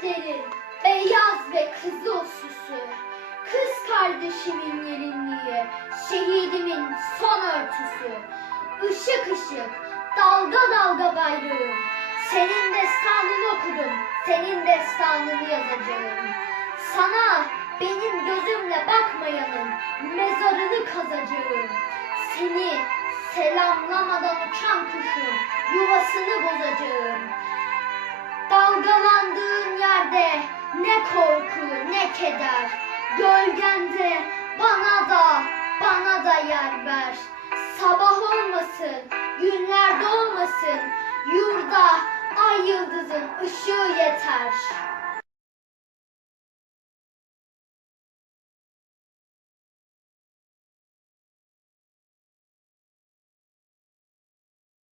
Çiçeklerin beyaz ve kızıl süsü, kız kardeşimin gelinliği, şehidimin son örtüsü, ışık ışık, dalga dalga bayrağım, senin destanını okudum, senin destanını yazacağım. Sana benim gözümle bakmayanın mezarını kazacağım. Seni selamlamadan uçan kuşun yuvasını bozacağım. Korku ne keder. Gölgende bana da bana da yer ver. Sabah olmasın, günler doğmasın. Yurda ay yıldızın ışığı yeter.